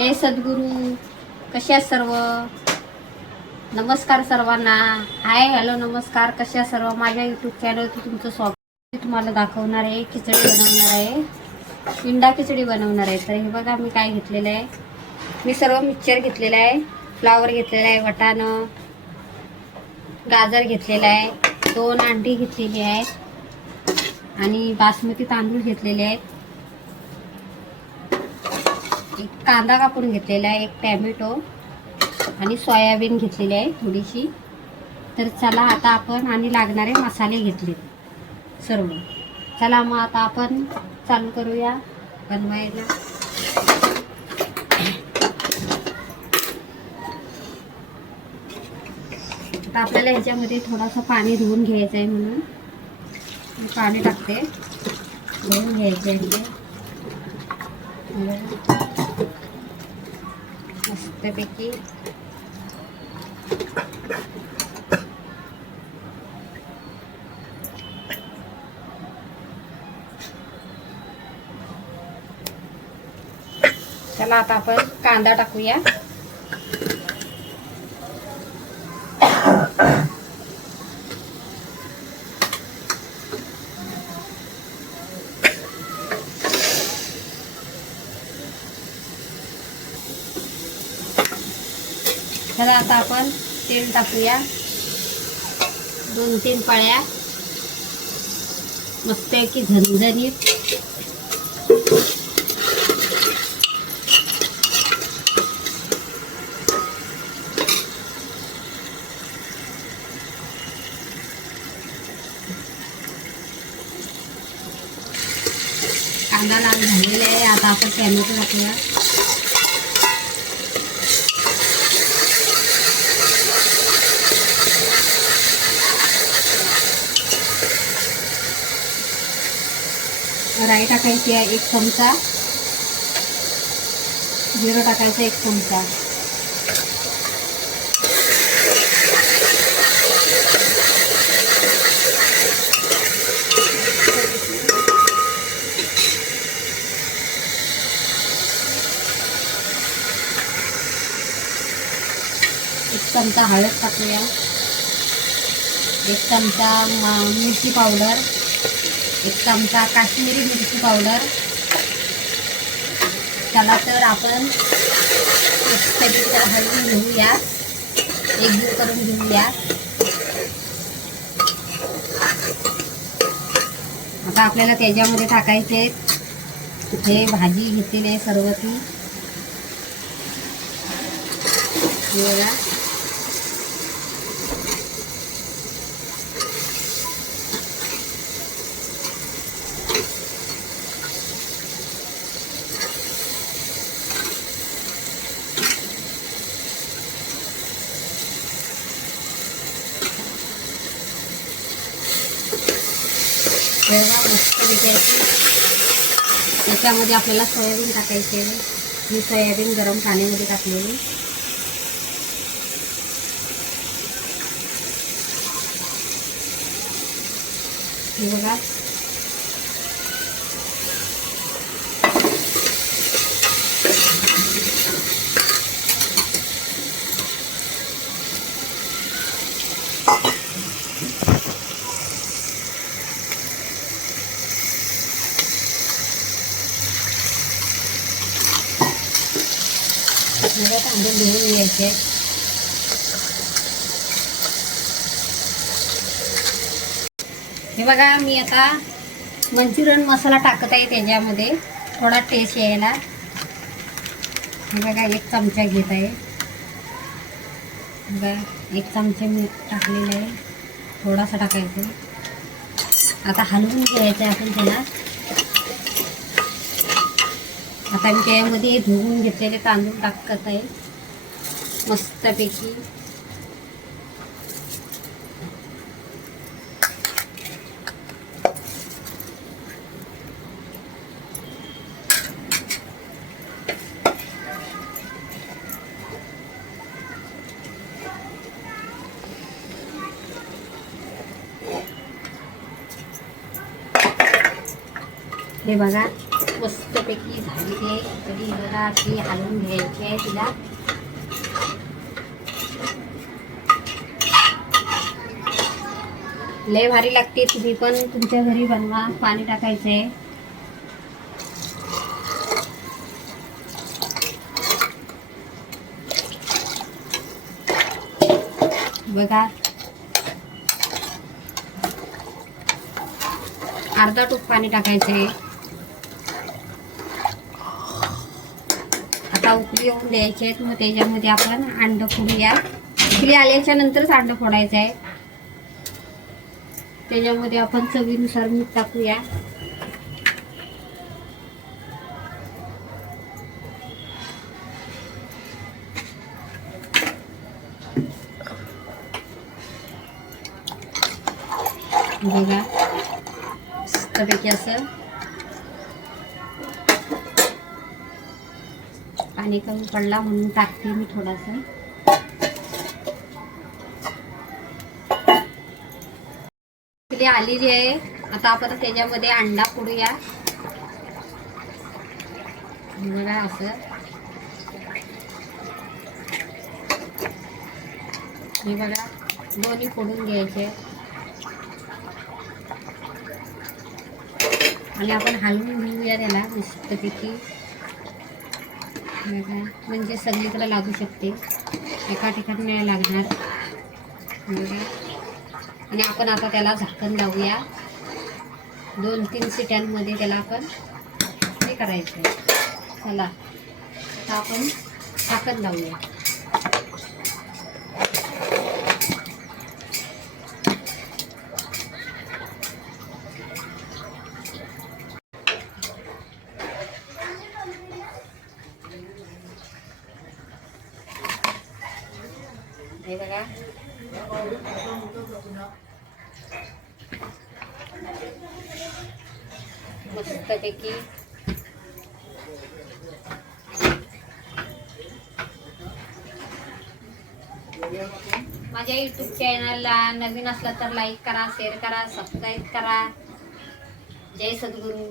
जय सद्गुरू. कशा सर्व? नमस्कार सर्वांना. हाय हॅलो नमस्कार. कशा सर्व? माझ्या यूट्यूब चॅनलवरती तुमचं स्वागत तुम्हाला दाखवणार आहे खिचडी बनवणार आहे. इंडा खिचडी बनवणार आहे. तर हे बघा मी काय घेतलेलं आहे. मी सर्व मिक्सचर घेतलेलं आहे. फ्लावर घेतलेलं आहे वटाणं गाजर घेतलेलं आहे. दोन अंडी घेतलेली आहेत. आणि बासमती तांदूळ घेतलेले आहेत. एक कांदा कापून घेतलेला आहे एक टॅमॅटो आणि सोयाबीन घेतलेली आहे थोडीशी. तर चला आता आपण आणि लागणारे मसाले घेतले सर्व. चला मग आता आपण चालू करूया बनवायला. आता आपल्याला ह्याच्यामध्ये थोडंसं पाणी धुवून घ्यायचं आहे म्हणून. मी पाणी टाकते. धुवून घ्यायचं आहे. मस्तपैकी चला आता आपण कांदा टाकूया. चला आता आपण तेल टाकूया. दोन तीन पाळ्या. मस्त आहे की झणझणीत. कांदा लाल झालेला आहे. आता आपण टॅमॅटो टाकूया. राई टाकायची आहे एक चमचा. जिरं टाकायचं एक चमचा. एक चमचा हळद टाकूया. एक चमचा मिरची पावडर. एक चमचा काश्मीरी मिरची पावडर त्याला तर आपण मस्तपैकी हलवून घेऊया एकजीव करून घेऊया आता आपल्याला त्याच्यामध्ये टाकायचे हे भाजी घेतलेली आहे सर्व ती हे बघा वेळा मस्त विकायची त्याच्यामध्ये आपल्याला सोयाबीन टाकायचे मी सोयाबीन गरम पाण्यामध्ये टाकलेली. हे बघा. आपल्याला तांदूळ धुवून घ्यायचे हे बघा मी आता मंचुरियन मसाला टाकत आहे त्याच्यामध्ये. थोडा टेस्ट यायला. हे बघा एक चमचा घेत आहे. बघा एक चमचे मी टाकलेले आहे. थोडासा टाकायचं आता हलवून घ्यायचं आहे आपण त्याला. आता मी त्यामध्ये धुवून घेतलेले तांदूळ टाकत आहे मस्तपैकी. हे बघा. मस्तपैकी झाली आहे तरी बघा ती हलवून घ्यायची आहे तिला. लय भारी लागते तुम्ही पण तुमच्या घरी बनवा पाणी टाकायचंय बघा. अर्धा टूप पाणी टाकायचंय आता उकळी येऊन द्यायचे आहेत. मग त्याच्यामध्ये आपण अंड फोडूया. उकळी आल्याच्या नंतरच अंड फोडायचं आहे. त्याच्यामध्ये आपण चवीनुसार मीठ टाकूया. बघा मस्तपैकी असं पाणी कमी पडला म्हणून टाकते मी थोडासा. इकडे आलेली आहे. आता आपण त्याच्यामध्ये अंडा फोडूया. बघा असं. हे बघा दोन्ही फोडून घ्यायचे. आणि आपण हलवून घेऊया त्याला मस्तपैकी. म्हणजे सगळीकडे लागू शकते. एका ठिकाणी नाही लागणार. म्हणजे, आणि आपण आता त्याला झाकण लावूया. दोन तीन सिट्यांमध्ये त्याला आपण हे करायचं आहे चला आता आपण झाकण लावूया. हे बघा मस्तपैकी माझ्या युट्यूब चॅनलला नवीन असला तर लाईक करा शेअर करा सबस्क्राईब करा. जय सद्गुरू.